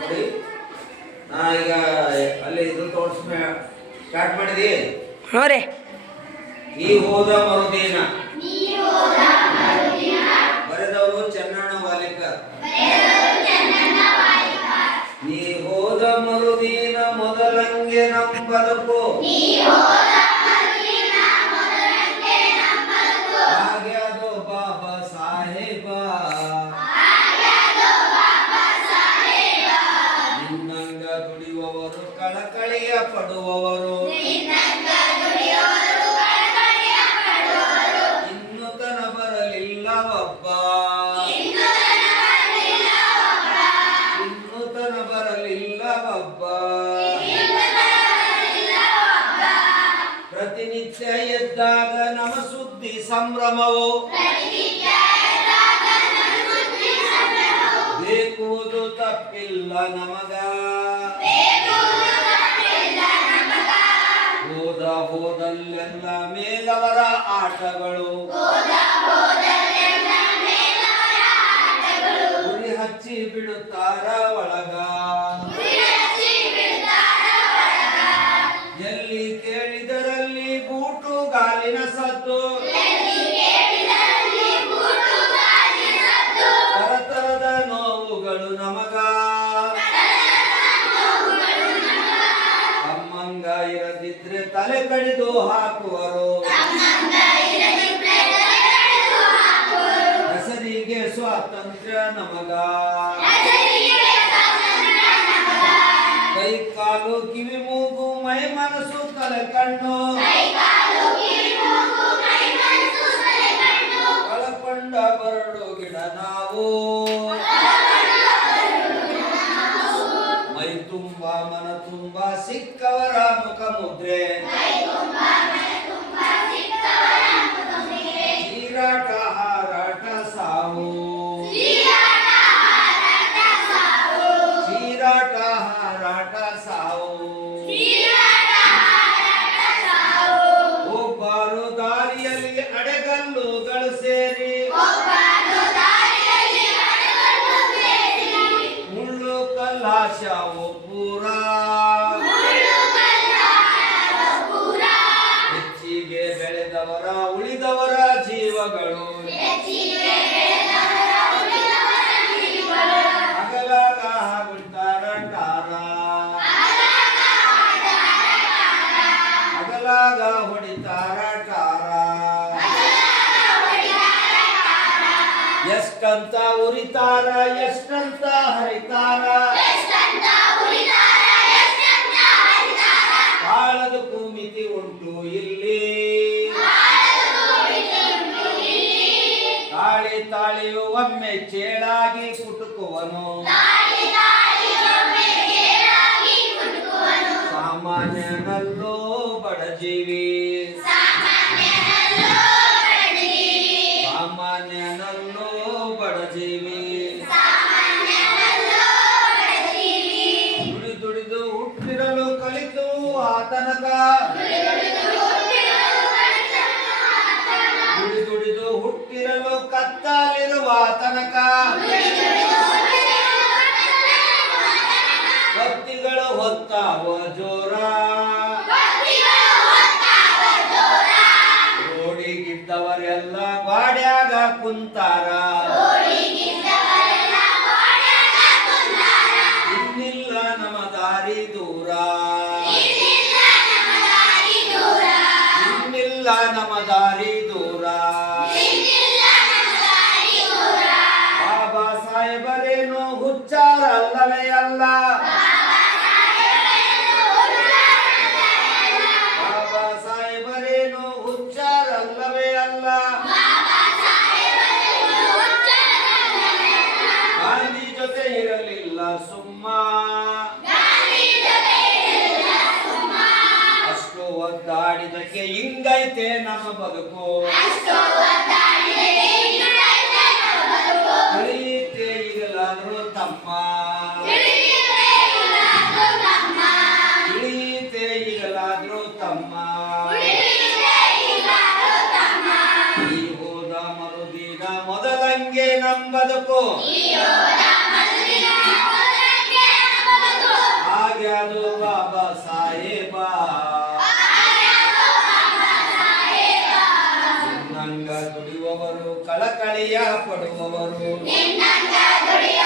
ನೋಡಿ ನಾ ಈಗ ಅಲ್ಲಿ ಇದು ತೋರಿಸ್ಮೆ ಸ್ಟಾರ್ಟ್ ಮಾಡಿದಿ. ಹ್ಞೂ ರೀ. ಈ ಹೋದ ಮರುದಿನ ಬರೆದವರು ಚೆನ್ನಣ್ಣ ವಾಲಿಕರ್. ನೀ ಹೋದ ಮರುದಿನ ಮೊದಲಂಗೆ ನಮ್ಮ ಬದುಕು ಹಾಗೆ ಅದು ಬಾಬಾ ಸಾಹೇಬ. ನಿನ್ನಂಗ ದುಡಿಯುವವರು ಕಳಕಳಿಯ ಪಡುವವರು ಇನ್ನು ತನ ಬರಲಿಲ್ಲವಬ್ಬ. ಇನ್ನು ತನ ಬರಲಿಲ್ಲವಬ್ಬ. ಪ್ರತಿನಿತ್ಯ ಎದ್ದಾಗ ನಮ ಸುದ್ದಿ ಸಂಭ್ರಮವು ಬೇಕುವುದು ತಪ್ಪಿಲ್ಲ ನಮಗ. ಹೋದ ಹೋದಲ್ಲೆಲ್ಲ ಮೇಲವರ ಆಟಗಳು ಉರಿ ಹಚ್ಚಿ ಬಿಡುತ್ತಾರ ಒಳಗ. ಎಲ್ಲಿ ಕೇಳಿದರಲ್ಲಿ ಬೂಟು ಗಾಲಿನ ಸದ್ದು ತರತರದ ನೋವುಗಳು ನಮಗ. ತಮ್ಮಂಗ ಇರದಿದ್ರೆ ತಲೆ ಕಡಿದು ಹಾಕುವರು ಹೆಸರಿಗೆ ಸ್ವಾತಂತ್ರ್ಯ ನಮಗ. ಕೈ ಕಾಲು ಕಿವಿ ಮೂಗು ಮೈ ಮನಸ್ಸು ತಲೆ ಕಣ್ಣು ಕಳಕೊಂಡ ಬರಡು ಗಿಡ ನಾವು. ಮೈ ತುಂಬ ಮನ ತುಂಬ ಸಿಕ್ಕವರ ಮುಖ ಮುದ್ರೆ ಚೀರಾಟ ಹಾರಾಟ ಸಾವು. ಚೀರಾಟ ಹಾರಾಟ ಸಾವು. ಒಬ್ಬರು ದಾರಿಯಲ್ಲಿ ಅಡೆಗಲ್ಲುಗಳು ಸೇರಿ ಮುಳ್ಳು ಕಲ್ಲಾಶವು ಪೂರ ಹೆಚ್ಚಿಗೆ ಬೆಳೆದವರ ಉಳಿದವರ ಜೀವಗಳು ಅಗಲಾಗ ಬಿಡ್ತಾರ ಟಾರ ಅಗಲಾಗ ಹೊಡಿತಾರ ಟಾರ. ಎಷ್ಟಂತ ಉರಿತಾರ ಎಷ್ಟಂತ ಹರಿತಾರ ಕಾಳದಕ್ಕೂ ಮಿತಿ ಉಂಟು ಇಲ್ಲಿ. ತಾಳಿ ತಾಳಿಯು ಒಮ್ಮೆ ಚೇಳಾಗಿ ಕುಟುಕುವನು ಸಾಮಾನ್ಯನಲ್ಲೋ ಬಡಜೀವಿ. ಸಾಮಾನ್ಯನಲ್ಲೋ ಬಡಜೀವಿ. ದುಡಿ ದುಡಿದು ಹುಟ್ಟಿರಲು ಕಲಿತು ಆತನಕ ದುಡಿ ದುಡಿದು ಹುಟ್ಟಿರಲು ಕತ್ತಲಿರುವ ತನಕ ಭಕ್ತಿಗಳು ಹೊತ್ತಾವ ಜೋರ ರೋಡಿಗಿದ್ದವರೆಲ್ಲ ಗಾಡ್ಯಾಗ ಕುಂತಾರ. ಇನ್ನಿಲ್ಲ ನಮ್ಮ ದಾರಿ ದೂರ ಇನ್ನಿಲ್ಲ ನಮ್ಮ ದಾರಿ ದೂರ. ಬಾಬಾ ಸಾಹೇಬರೇನು ಹುಚ್ಚಾರಲ್ಲವೇ ಅಲ್ಲ. ಬಾಬಾ ಸಾಹೇಬರೇನು ಹುಚ್ಚಾರಲ್ಲವೇ ಅಲ್ಲ. ಗಾಂಧಿ ಜೊತೆ ಇರಲಿಲ್ಲ ಸುಮ್ಮ ಅಷ್ಟು ಒದ್ದಾಡಿದಕ್ಕೆ ಹಿಂಗೈತೆ ನಮ್ಮ ಬದುಕು. ತಿಳಿಯುತ್ತೆ ಈಗಲಾದ್ರೂ ತಮ್ಮ ತಿಳಿಯುತ್ತೆ ಈಗಲಾದ್ರೂ ತಮ್ಮ. ಈ ಹೋದ ಮರುದಿನ ಮೊದಲಂಗೆ ನಮ್ಮ ಬದುಕು ಕಳಕಳಿಯ ಪಡುವವರು ನಿನ್ನಂತ ದುಡಿಯುವವರು